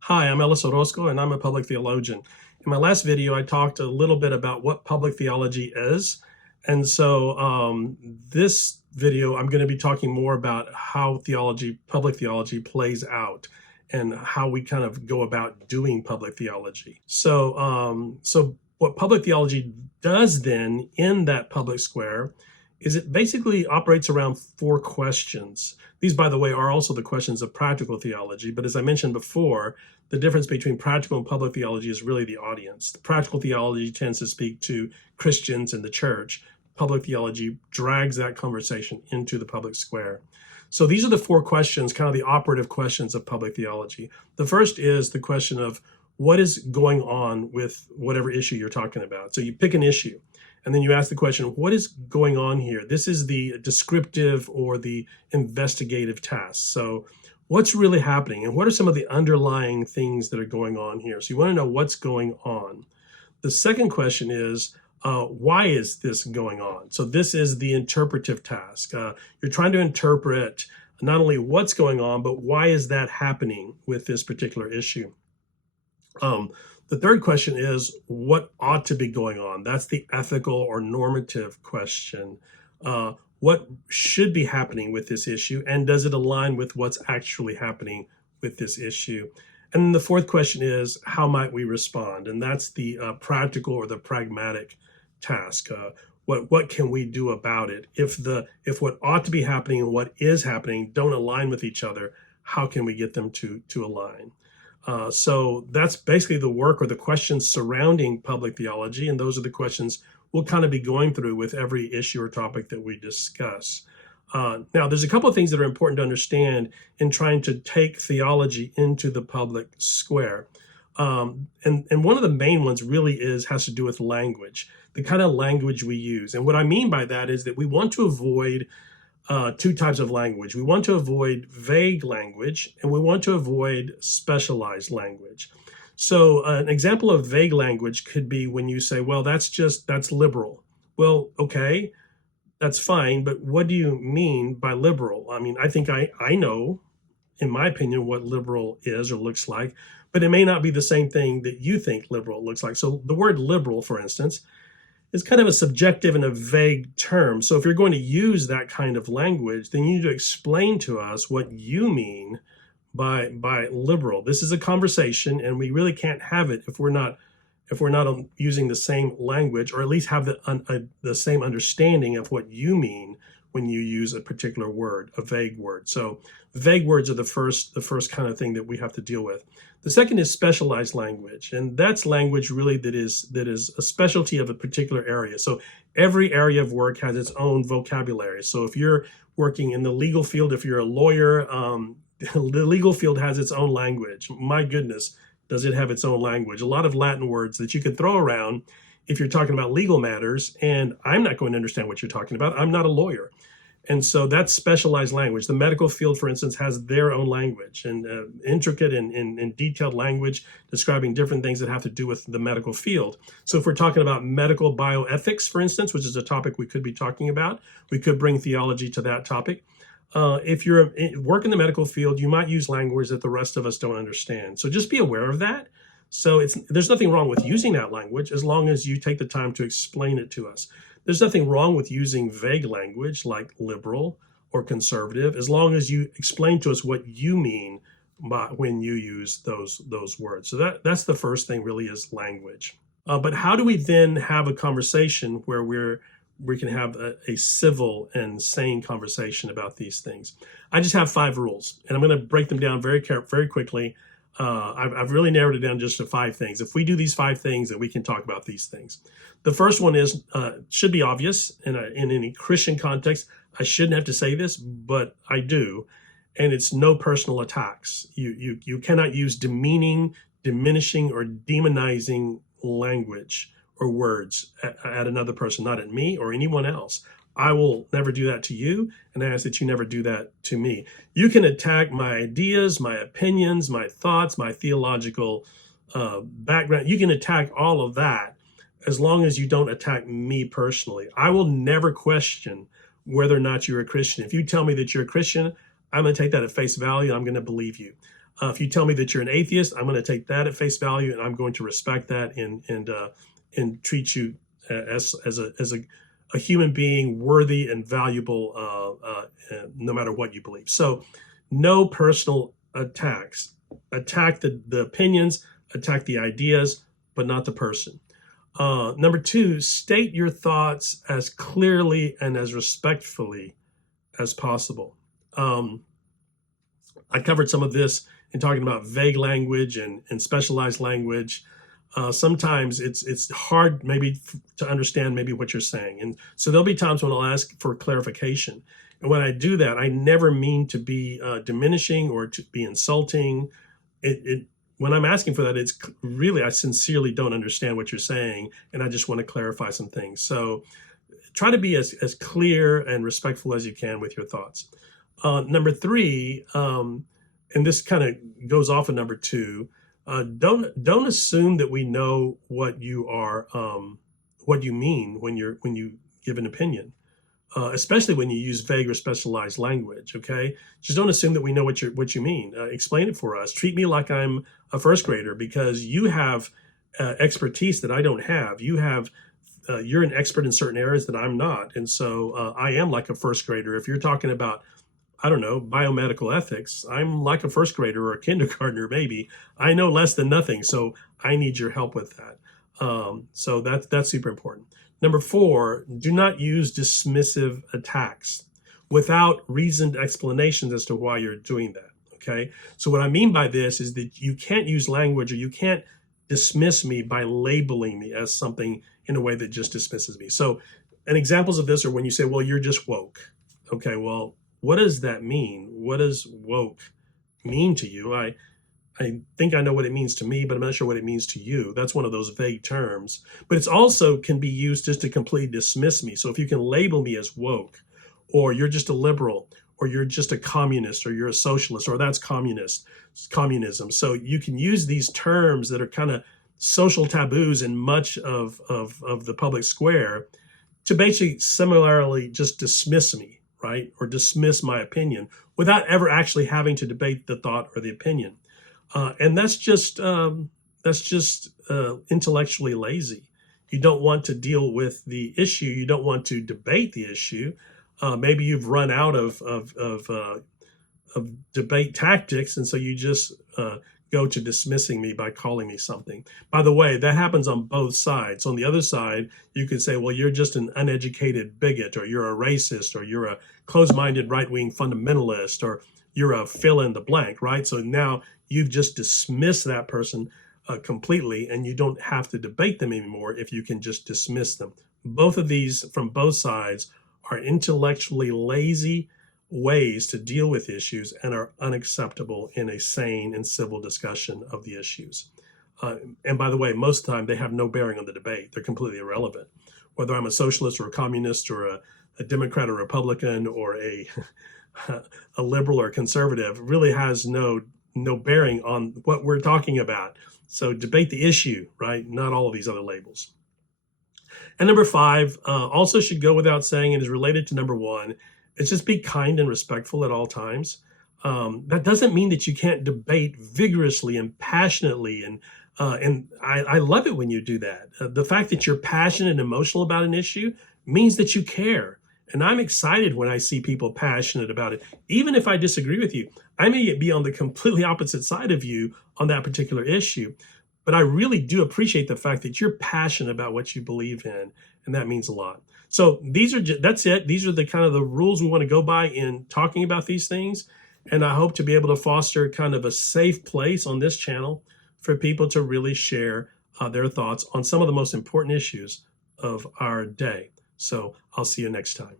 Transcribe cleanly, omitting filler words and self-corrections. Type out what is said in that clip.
Hi, I'm Ellis Orozco, and I'm a public theologian. In my last video, I talked a little bit about what public theology is. And so this video, I'm going to be talking more about how public theology plays out and how we kind of go about doing public theology. So what public theology does then in that public square is it basically operates around four questions. These, by the way, are also the questions of practical theology. But as I mentioned before, the difference between practical and public theology is really the audience. The practical theology tends to speak to Christians in the church. Public theology drags that conversation into the public square. So these are the four questions, kind of the operative questions of public theology. The first is the question of what is going on with whatever issue you're talking about. So you pick an issue, and then you ask the question, what is going on here? This is the descriptive or the investigative task. So what's really happening, and what are some of the underlying things that are going on here? So you want to know what's going on. The second question is, why is this going on? So this is the interpretive task. You're trying to interpret not only what's going on, but why is that happening with this particular issue? The third question is, what ought to be going on? That's the ethical or normative question. What should be happening with this issue, and does it align with what's actually happening with this issue? And then the fourth question is, how might we respond? And that's the practical or the pragmatic task. What can we do about it? If what ought to be happening and what is happening don't align with each other, how can we get them to align? So that's basically the work or the questions surrounding public theology, and those are the questions we'll kind of be going through with every issue or topic that we discuss. Now, there's a couple of things that are important to understand in trying to take theology into the public square. And one of the main ones really has to do with language, the kind of language we use. And what I mean by that is that we want to avoid two types of language. We want to avoid vague language, and we want to avoid specialized language. So an example of vague language could be when you say, well, that's liberal. Well, okay, that's fine, but what do you mean by liberal? I mean, I think I know, in my opinion, what liberal is or looks like, but it may not be the same thing that you think liberal looks like. So the word liberal, for instance, is kind of a subjective and a vague term. So if you're going to use that kind of language, then you need to explain to us what you mean by liberal. This is a conversation, and we really can't have it if we're not using the same language, or at least have the same understanding of what you mean when you use a particular word, a vague word. So vague words are the first kind of thing that we have to deal with. The second is specialized language, and that's language really that is a specialty of a particular area. So every area of work has its own vocabulary. So if you're working in the legal field, if you're a lawyer, the legal field has its own language. My goodness, does it have its own language? A lot of Latin words that you can throw around if you're talking about legal matters, and I'm not going to understand what you're talking about. I'm not a lawyer. And so that's specialized language. The medical field, for instance, has their own language, and intricate and detailed language describing different things that have to do with the medical field. So if we're talking about medical bioethics, for instance, which is a topic we could be talking about, we could bring theology to that topic. If you're work in the medical field, you might use language that the rest of us don't understand. So just be aware of that. So there's nothing wrong with using that language as long as you take the time to explain it to us. There's nothing wrong with using vague language like liberal or conservative, as long as you explain to us what you mean when you use those words. So that's the first thing, really, is language. But how do we then have a conversation where we can have a civil and sane conversation about these things? I just have 5 rules, and I'm going to break them down very quickly. I've really narrowed it down just to 5 things. If we do these 5 things, then we can talk about these things. The first one is should be obvious in any Christian context. I shouldn't have to say this, but I do, and it's no personal attacks. You cannot use demeaning, diminishing, or demonizing language or words at another person, not at me or anyone else. I will never do that to you, and I ask that you never do that to me. You can attack my ideas, my opinions, my thoughts, my theological background. You can attack all of that as long as you don't attack me personally. I will never question whether or not you're a Christian. If you tell me that you're a Christian, I'm going to take that at face value, and I'm going to believe you. If you tell me that you're an atheist, I'm going to take that at face value, and I'm going to respect that and treat you as a human being worthy and valuable, no matter what you believe. So no personal attacks. Attack the opinions, attack the ideas, but not the person. Number two, state your thoughts as clearly and as respectfully as possible. I covered some of this in talking about vague language and specialized language. Sometimes it's hard maybe to understand maybe what you're saying. And so there'll be times when I'll ask for clarification. And when I do that, I never mean to be diminishing or to be insulting. When I'm asking for that, it's really, I sincerely don't understand what you're saying, and I just want to clarify some things. So try to be as clear and respectful as you can with your thoughts. Number three, and this kind of goes off of number two, don't assume that we know what you are, what you mean when you give an opinion, especially when you use vague or specialized language. Okay, just don't assume that we know what you mean. Explain it for us. Treat me like I'm a first grader, because you have expertise that I don't have. You're an expert in certain areas that I'm not, and so I am like a first grader. If you're talking about, I don't know, biomedical ethics, I'm like a first grader or a kindergartner, maybe. I know less than nothing, so I need your help with that. So that's super important. Number four, do not use dismissive attacks without reasoned explanations as to why you're doing that, okay? So what I mean by this is that you can't use language, or you can't dismiss me by labeling me as something in a way that just dismisses me. So, and examples of this are when you say, well, you're just woke. Okay, well, what does that mean? What does woke mean to you? I think I know what it means to me, but I'm not sure what it means to you. That's one of those vague terms. But it's also can be used just to completely dismiss me. So if you can label me as woke, or you're just a liberal, or you're just a communist, or you're a socialist, or that's communism. So you can use these terms that are kind of social taboos in much of the public square to basically similarly just dismiss me, right? Or dismiss my opinion without ever actually having to debate the thought or the opinion. And that's just intellectually lazy. You don't want to deal with the issue. You don't want to debate the issue. Maybe you've run out of debate tactics, and so you just go to dismissing me by calling me something. By the way, that happens on both sides. On the other side, you could say, well, you're just an uneducated bigot, or you're a racist, or you're a closed-minded right-wing fundamentalist, or you're a fill in the blank, right? So now you've just dismissed that person completely, and you don't have to debate them anymore if you can just dismiss them. Both of these from both sides are intellectually lazy ways to deal with issues and are unacceptable in a sane and civil discussion of the issues. And by the way, most of the time they have no bearing on the debate. They're completely irrelevant. Whether I'm a socialist or a communist or a Democrat or Republican or a liberal or conservative really has no bearing on what we're talking about. So debate the issue, right? Not all of these other labels. And number five, also should go without saying, and is related to number one, is just be kind and respectful at all times. That doesn't mean that you can't debate vigorously and passionately, and I love it when you do that. The fact that you're passionate and emotional about an issue means that you care. And I'm excited when I see people passionate about it. Even if I disagree with you, I may be on the completely opposite side of you on that particular issue. But I really do appreciate the fact that you're passionate about what you believe in, and that means a lot. So that's it. These are the kind of the rules we want to go by in talking about these things. And I hope to be able to foster kind of a safe place on this channel for people to really share their thoughts on some of the most important issues of our day. So I'll see you next time.